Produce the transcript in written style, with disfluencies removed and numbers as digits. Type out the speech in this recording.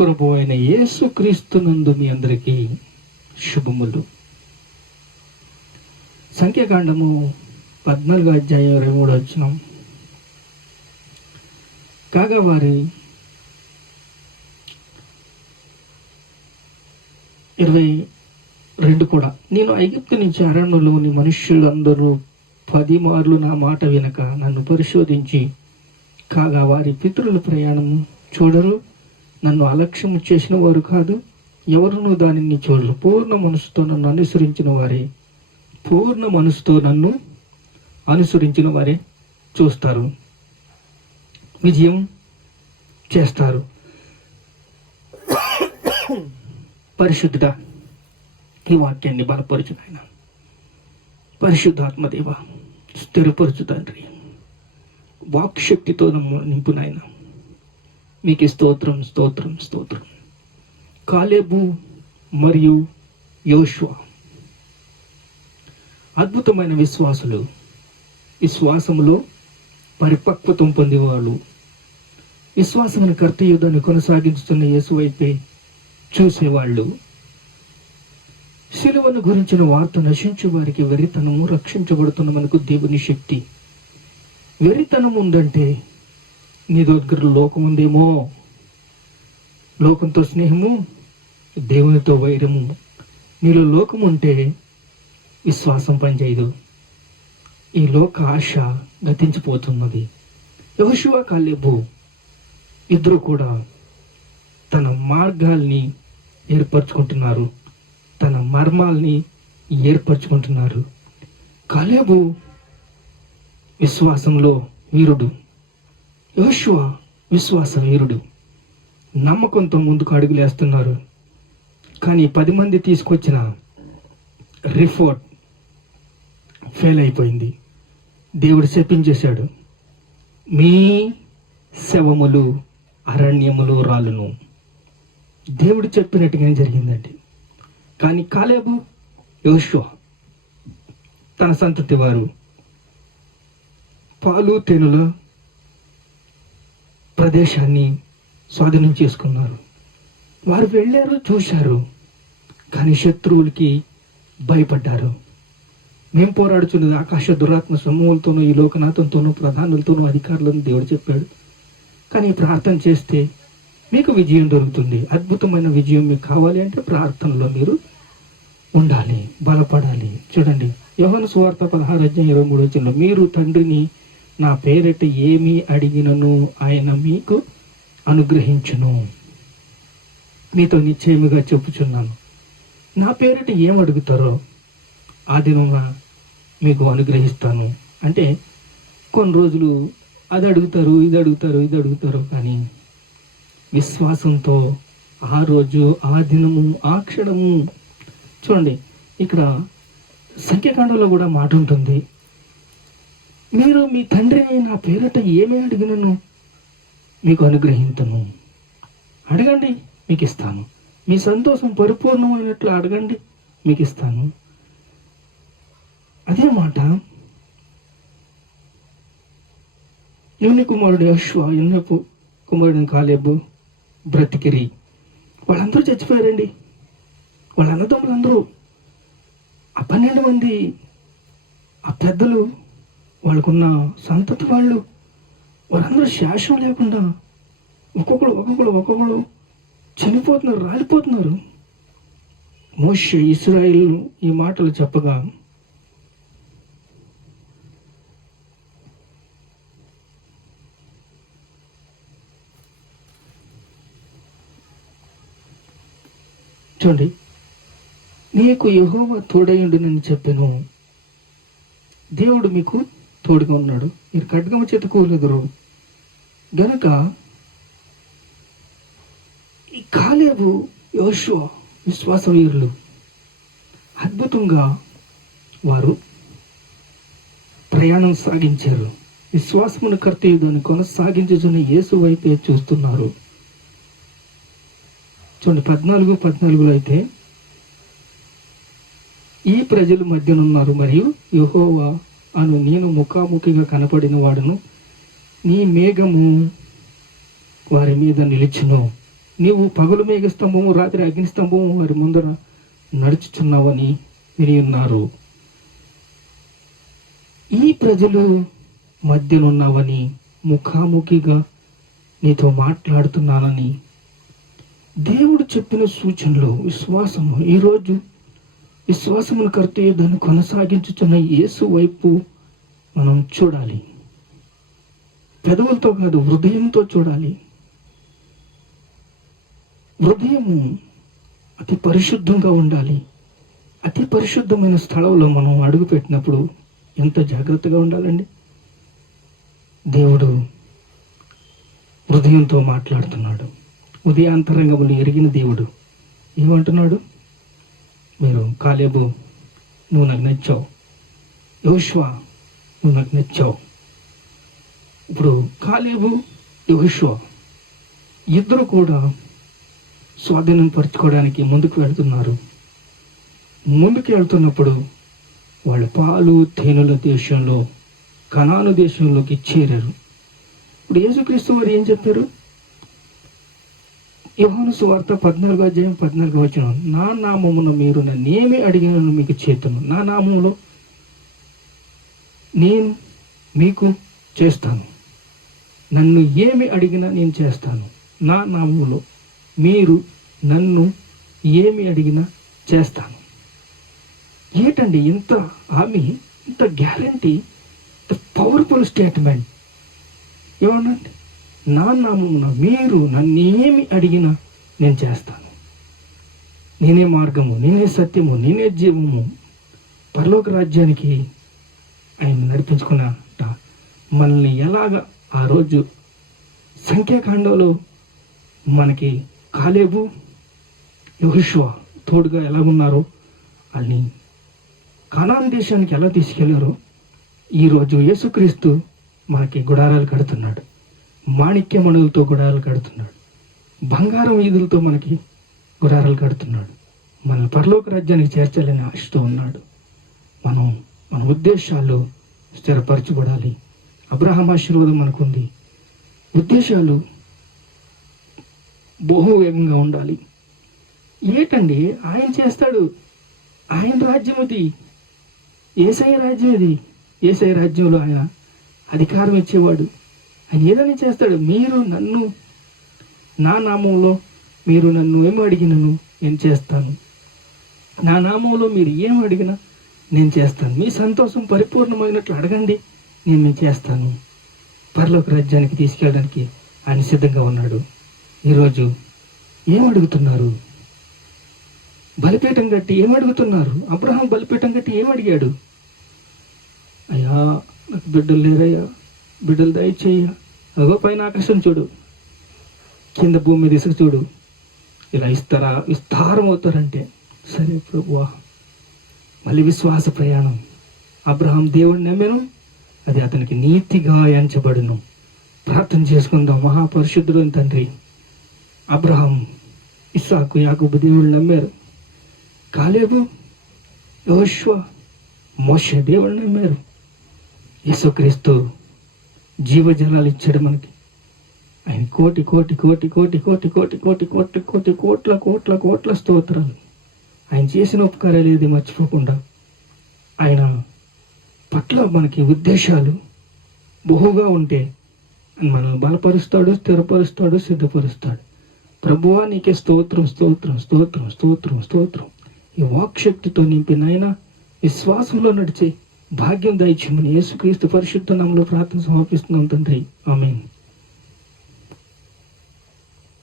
ప్రభు అయిన యేసుక్రీస్తునందు మీ అందరికీ శుభములు. సంఖ్యాకాండము 14:23 కాగా వారి 22 కూడా, నేను ఐగుప్తు నుంచి అరణ్యంలోని మనుష్యులందరూ 10 మార్లు నా మాట వినక నన్ను పరిశోధించి కాగా వారి పితరుల ప్రయాణము చూడరు, నన్ను అలక్ష్యము చేసిన వారు కాదు, ఎవరునూ దానిని చూడరు. పూర్ణ మనసుతో నన్ను అనుసరించిన వారే చూస్తారు, విజయం చేస్తారు. పరిశుద్ధుడా, ఈ వాక్యాన్ని బలపరచు నాయన. పరిశుద్ధాత్మదేవ, స్థిరపరచు తండ్రి. వాక్శక్తితో నింపు నాయన. మీకు స్తోత్రం స్తోత్రం స్తోత్రం. కాలేబు మరియు యోషువ అద్భుతమైన విశ్వాసులు, విశ్వాసములో పరిపక్వతం పొందేవాళ్ళు, విశ్వాసమును కర్తయుద్ధాన్ని కొనసాగించుతున్న యేసు వైపే చూసేవాళ్ళు. సిలువను గురించిన వార్త నశించు వారికి వెరితనము, రక్షించబడుతున్న మనకు దేవుని శక్తి. వెరితనం ఉందంటే నీ దగ్గర లోకం ఉందేమో, లోకంతో స్నేహము, దేవునితో వైరము. నీలో లోకం ఉంటే విశ్వాసం పనిచేయదు. ఈ లోక ఆశ గతించిపోతున్నది. యెహోషువ, కాలేబు ఇద్దరు కూడా తన మార్గాల్ని ఏర్పరచుకుంటున్నారు, తన మర్మాల్ని ఏర్పరచుకుంటున్నారు. కాలేబు విశ్వాసంలో వీరుడు, యెహోషువ విశ్వాస వీరుడు. నమ్మకంతో ముందుకు అడుగులేస్తున్నారు. కానీ 10 మంది తీసుకొచ్చిన రిపోర్ట్ ఫెయిల్ అయిపోయింది. దేవుడు శపించేశాడు, మీ శవములు అరణ్యములో రాలును. దేవుడు చెప్పినట్టుగానే జరిగిందండి. కానీ కాలేబు, యెహోషువ తన సంతతి వారు పాలు తేనెల ప్రదేశాన్ని స్వాధీనం చేసుకున్నారు. వారు వెళ్ళారు, చూశారు, కానీ శత్రువులకి భయపడ్డారు. మేము పోరాడుచున్నది ఆకాశ దురాత్మ సమూహలతోనూ, ఈ లోకనాథంతోనూ, ప్రధానులతోనూ, అధికారులను దేవుడు చెప్పాడు. కానీ ప్రార్థన చేస్తే మీకు విజయం దొరుకుతుంది. అద్భుతమైన విజయం మీకు కావాలి అంటే ప్రార్థనలో మీరు ఉండాలి, బలపడాలి. చూడండి, యోహాను సువార్త 16:23 మీరు తండ్రిని నా పేరిట ఏమి అడిగినను ఆయన మీకు అనుగ్రహించును. మీతో నిశ్చయముగా చెప్పుచున్నాను, నా పేరిట ఏం అడుగుతారో ఆ దినమున మీకు అనుగ్రహిస్తాను. అంటే కొన్ని రోజులు అది అడుగుతారు, ఇది అడుగుతారు, కానీ విశ్వాసంతో ఆ రోజు, ఆ దినము, ఆ క్షణము. చూడండి, ఇక్కడ సంఖ్యాకాండంలో కూడా మాట ఉంటుంది, మీరు మీ తండ్రిని నా పేరిట ఏమి అడిగినను మీకు అనుగ్రహించను. అడగండి, మీకు ఇస్తాను. మీ సంతోషం పరిపూర్ణమైనట్లు అడగండి, మీకు ఇస్తాను. అదే మాట యూని కుమారుడు యెహోషువ, యూనపు కుమారుడు కాలేబు బ్రతికిరి. వాళ్ళందరూ చచ్చిపోయారండి. వాళ్ళ అన్నదమ్ములందరూ, ఆ 12 మంది, ఆ పెద్దలు, వాళ్ళకున్న సంతతి వాళ్ళందరూ శాశ్వం లేకుండా ఒక్కొక్కడు చనిపోతున్నారు, రాలిపోతున్నారు. మోషే ఇశ్రాయేలు ఈ మాటలు చెప్పగా చూడండి, నీకు యెహోవా తోడయుండునని చెప్పాను. దేవుడు మీకు తోడుగా ఉన్నాడు. మీరు ఖడ్గము చేత కూలెదరు గనక ఈ కాలేబు, యెహోషువ విశ్వాస వీరులు. అద్భుతంగా వారు ప్రయాణం సాగించారు. విశ్వాసమును కర్తయుద్ధాన్ని కొనసాగించుచున్న యేసు వైపే చూస్తున్నారు. చూడండి, 14:14 అయితే, ఈ ప్రజలు మధ్యనున్నారు మరియు యెహోవా అను నేను ముఖాముఖిగా కనపడిన వాడును, నీ మేఘము వారి మీద నిలిచును, నీవు పగలు మేఘ స్తంభము రాత్రి అగ్ని స్తంభము వారి ముందర నడుచుచున్నావని విని ఉన్నారు. ఈ ప్రజలు మధ్యనున్నావని, ముఖాముఖిగా నీతో మాట్లాడుతున్నానని దేవుడు చెప్పిన సూచనలు విశ్వాసము. ఈరోజు విశ్వాసమును కర్తే దాన్ని కొనసాగించుతున్న యేసు వైపు మనం చూడాలి. పెదవులతో కాదు, హృదయంతో చూడాలి. హృదయము అతి పరిశుద్ధంగా ఉండాలి. అతి పరిశుద్ధమైన స్థలంలో మనం అడుగు పెట్టినప్పుడు ఎంత జాగ్రత్తగా ఉండాలండి. దేవుడు హృదయంతో మాట్లాడుతున్నాడు. ఉదయాంతరంగములు ఎరిగిన దేవుడు ఏమంటున్నాడు? మీరు కాలేబు, నువ్వు నాకు నచ్చావు. యెహోషువ, నువ్వు నాకు నచ్చావు. ఇప్పుడు కాలేబు, యెహోషువ ఇద్దరు కూడా స్వాధీనం పరుచుకోవడానికి ముందుకు వెళ్తున్నారు. ముందుకు వెళ్తున్నప్పుడు వాళ్ళ పాలు తేనెల దేశంలో, కనాను దేశంలోకి చేరారు. ఇప్పుడు యేసుక్రీస్తు వారు ఏం చెప్పారు? యోహాను సువార్త 14:14 నా నామమున మీరు నన్నేమి అడిగినను మీకు చేతును. నా నామములో నేను మీకు చేస్తాను. నన్ను ఏమి అడిగినా నేను చేస్తాను. నా నామములో మీరు నన్ను ఏమి అడిగినా చేస్తాను. ఏంటండి ఇంత హామీ, ఇంత గ్యారంటీ, ఇంత పవర్ఫుల్ స్టేట్మెంట్. ఏమన్నాండి? నా నామమున మీరు నన్నేమి అడిగినా నేను చేస్తాను. నేనే మార్గము, నేనే సత్యము, నేనే జీవము. పరలోక రాజ్యానికి ఆయన నడిపించుకున్నట మనల్ని ఎలాగ ఆ రోజు సంఖ్యాకాండంలో మనకి కాలేబు, యెహోషువ తోడుగా ఎలా ఉన్నారో, వాళ్ళని కనాను దేశానికి ఎలా తీసుకెళ్లారో, ఈరోజు యేసుక్రీస్తు మనకి గుడారాలు కడుతున్నాడు. మాణిక్యమణులతో గుడారాలు కడుతున్నాడు. బంగారం ఈదులతో మనకి గుడారాలు కడుతున్నాడు. మన పరలోక రాజ్యానికి చేర్చాలని ఆశతో ఉన్నాడు. మన ఉద్దేశాలు స్థిరపరచబడాలి. అబ్రహాం ఆశీర్వాదం మనకుంది. ఉద్దేశాలు బహువేగంగా ఉండాలి. ఏంటండి ఆయన చేస్తాడు. ఆయన రాజ్యం ఇది, యేసయ్య రాజ్యం ఇది. యేసయ్య రాజ్యంలో ఆయన అధికారం ఇచ్చేవాడు. ఆయన ఏదైనా చేస్తాడు. మీరు నన్ను, నా నామంలో మీరు నన్ను ఏమి అడిగినను నేను చేస్తాను. నా నామంలో మీరు ఏం అడిగినా నేను చేస్తాను. మీ సంతోషం పరిపూర్ణమైనట్లు అడగండి, నేను చేస్తాను. పరలోక రాజ్యానికి తీసుకెళ్ళడానికి ఆయన సిద్ధంగా ఉన్నాడు. ఈరోజు ఏం అడుగుతున్నారు? బలిపీఠం కట్టి ఏం అడుగుతున్నారు? అబ్రహాం బలిపీఠం కట్టి ఏం అడిగాడు? అయ్యా నాకు బిడ్డలు లేరయ్యా, బిడ్డలు దయచేయ. అగో పైన ఆకాశం చూడు, కింద భూమి మీద ఇసుక చూడు, ఇలా ఇస్తారా? విస్తారం అవుతారంటే సరే ప్రభువా. మళ్ళీ విశ్వాస ప్రయాణం. అబ్రహాం దేవుడిని నమ్మెను, అది అతనికి నీతిగా ఎంచబడును. ప్రార్థన చేసుకుందాం. మహాపరిశుద్ధుడు తండ్రి, అబ్రహాం, ఇస్సాకు, యాకోబు దేవుడు నమ్మారు. కాలేబు, యెహోషువ, మోషే దేవుడు నమ్మారు. యేసుక్రీస్తు జీవజలాలు ఇచ్చాడు మనకి. ఆయన కోటి కోటి కోటి కోటి కోటి కోటి కోటి కోటి కోటి కోట్ల కోట్ల కోట్ల స్తోత్రాలు. ఆయన చేసిన ఉపకారాలు ఏది మర్చిపోకుండా ఆయన పట్ల మనకి ఉద్దేశాలు బహుగా ఉంటే మనల్ని బలపరుస్తాడు, స్థిరపరుస్తాడు, సిద్ధపరుస్తాడు. ప్రభువా నీకే స్తోత్రం స్తోత్రం స్తోత్రం స్తోత్రం స్తోత్రం. ఈ వాక్శక్తితో నింపినైనా విశ్వాసంలో నడిచే భాగ్యం దయచేయమని యేసుక్రీస్తు పరిశుద్ధ నామములో ప్రార్థన సమర్పిస్తున్నాం తండ్రి. ఆమేన్.